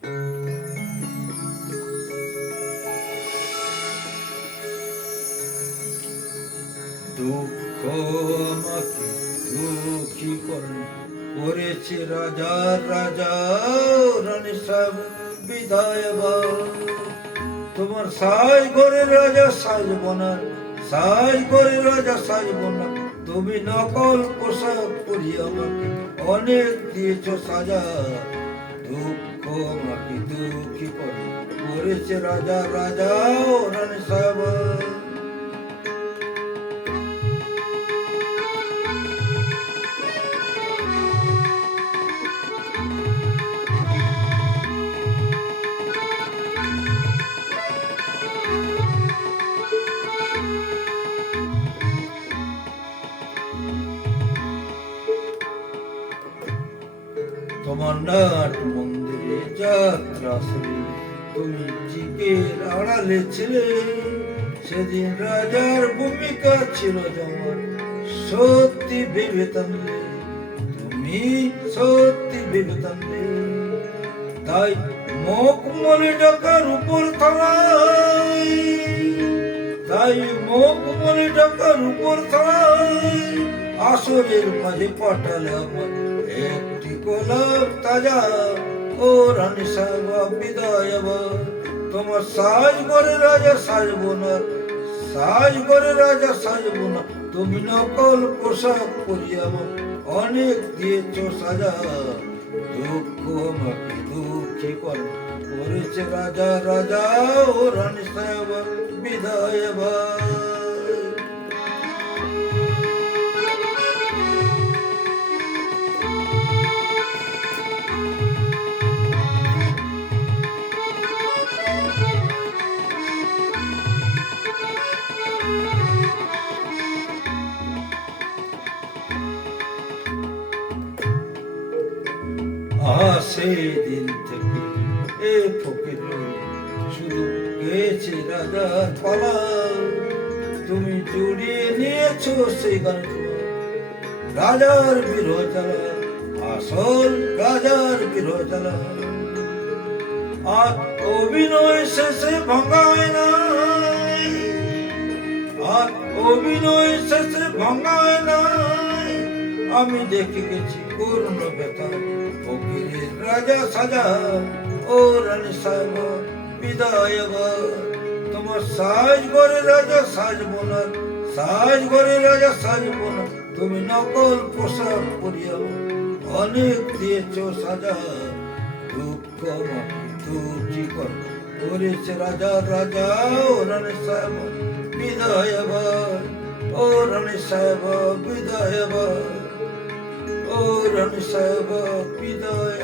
দুঃখ আমাকে দুঃখী করেছে রাজা রাজা রানী সাহেব বিদায় তোমার সাজ করে রাজা সাজব না, সাজ করে রাজা সাজব না, তুমি নকল পোশাক পরিয়ে আমাকে অনেক দিয়েছ সাজা। দুঃখ আমাকে দুঃখী করেছে রাজা রাজা রানী সাহেব। তোমার নাট মন্দিরে যাত্রা শুরু, তুমি জিকের আড়ালে ছিলে, সেদিন রাজার ভূমিকা ছিল যেমন সত্যি ভেবে টানলে, তুমি সত্যি ভেবে টানলে। তাই মখমলি ডাকার উপর থানায়, তাই মখমলি ডাকার উপর থানায় আসরের মাঝে পাঠালে আমার একটি গোলাপ তাজা। ও রানী সাহেব বিদায়, তোমার সাজ করে রাজা সাজব না, সাজ করে রাজা সাজব না, তুমি নকল পোশাক পরিয়ে আমার অনেক দিয়েছ সাজা। দুঃখ আমাকে দুঃখী করেছে রাজা রাজা ও রানী সাহেব বিদায়। সেই দিন থেকে এ ফকির শুধু গেছে রাজার পালা, তুমি জুড়িয়ে নিয়েছো সেই গান রাজার বিরহ জ্বালা, আসল রাজার বিরহ জ্বালা। আর অভিনয় শেষে ভাঙায় নাই, আর অভিনয় শেষে ভাঙায় নাই, আমি দেখে গেছি করুণ ব্যথা ফকিরের রাজা সাজা। ও রানী সাহেব বিদায়, তোমার সাজ করে রাজা সাজব না, সাজ করে রাজা সাজব না, তুমি নকল পোশাক পরিয়ে অনেক দিয়েছ সাজা। দুঃখ আমাকে দুঃখী করেছে রাজা রাজা ও রানী সাহেব বিদায়, ও রানী সাহেব বিদায়, ও রানী সাহেব বিদায়।